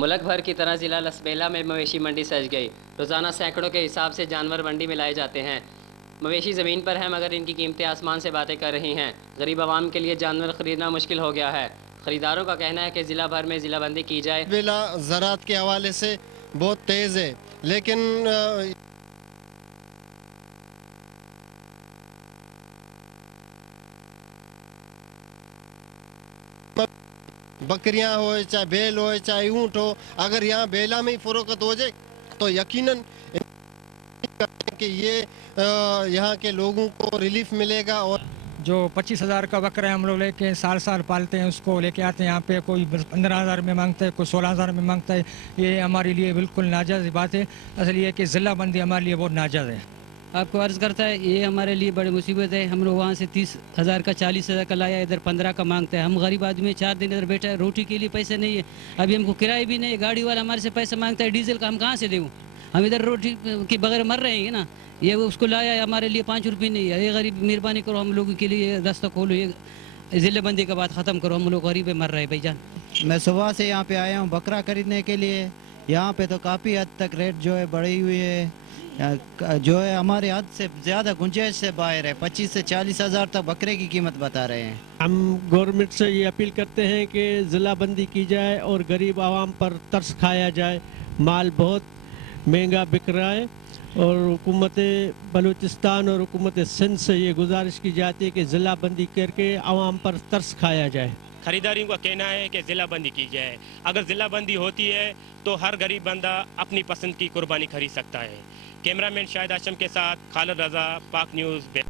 ملک بھر کی طرح ضلع لسبیلا میں مویشی منڈی سج گئی۔ روزانہ سینکڑوں کے حساب سے جانور منڈی میں لائے جاتے ہیں۔ مویشی زمین پر ہیں مگر ان کی قیمتیں آسمان سے باتیں کر رہی ہیں۔ غریب عوام کے لیے جانور خریدنا مشکل ہو گیا ہے۔ خریداروں کا کہنا ہے کہ ضلع بھر میں ضلع بندی کی جائے۔ ضلع زراعت کے حوالے سے بہت تیز ہے، لیکن بکریاں ہو چاہے بیل ہو چاہے اونٹ ہو، اگر یہاں بیلا میں ہی فروخت ہو جائے تو یقیناً کہ یہ یہاں کے لوگوں کو ریلیف ملے گا۔ اور جو 25,000 کا بکرا ہم لوگ لے کے سال پالتے ہیں، اس کو لے کے آتے ہیں یہاں پہ، کوئی 15,000 میں مانگتا ہے، کوئی 16,000 میں مانگتا ہے۔ یہ ہمارے لیے بالکل ناجائز بات ہے۔ اصل یہ کہ ضلع بندی ہمارے لیے بہت ناجائز ہے۔ آپ کو عرض کرتا ہے یہ ہمارے لیے بڑی مصیبت ہے۔ ہم لوگ وہاں سے 30,000 کا 40,000 کا لایا، ادھر 15 کا مانگتا ہے۔ ہم غریب آدمی 4 دن ادھر بیٹھا ہے، روٹی کے لیے پیسے نہیں ہے، ابھی ہم کو کرایہ بھی نہیں ہے، گاڑی والا ہمارے سے پیسہ مانگتا ہے ڈیزل کا، ہم کہاں سے دیں؟ ہم ادھر روٹی کے بغیر مر رہے ہیں نا۔ یہ اس کو لایا ہے، ہمارے لیے 5 روپے نہیں ہے۔ یہ غریب مہربانی کرو، ہم لوگوں کے لیے راستہ کھولو، یہ ضلع بندی کا بات ختم کرو، ہم لوگ غریب مر رہے ہیں بھائی جان۔ میں صبح سے یہاں پہ آیا ہوں بکرا خریدنے کے لیے۔ یہاں پہ تو کافی حد تک ریٹ جو ہے بڑھی ہوئی ہے، جو ہے ہمارے حد سے زیادہ گنجائش سے باہر ہے۔ 25 سے 40,000 تک بکرے کی قیمت بتا رہے ہیں۔ ہم گورنمنٹ سے یہ اپیل کرتے ہیں کہ ضلع بندی کی جائے اور غریب عوام پر ترس کھایا جائے۔ مال بہت مہنگا بک رہا ہے، اور حکومت بلوچستان اور حکومت سندھ سے یہ گزارش کی جاتی ہے کہ ضلع بندی کر کے عوام پر ترس کھایا جائے۔ خریداریوں کا کہنا ہے کہ ضلع بندی کی جائے۔ اگر ضلع بندی ہوتی ہے تو ہر غریب بندہ اپنی پسند کی قربانی خرید سکتا ہے۔ کیمرہ مین شاہد ہاشم کے ساتھ خالد رضا، پاک نیوز۔